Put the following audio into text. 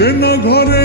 সে না ঘরে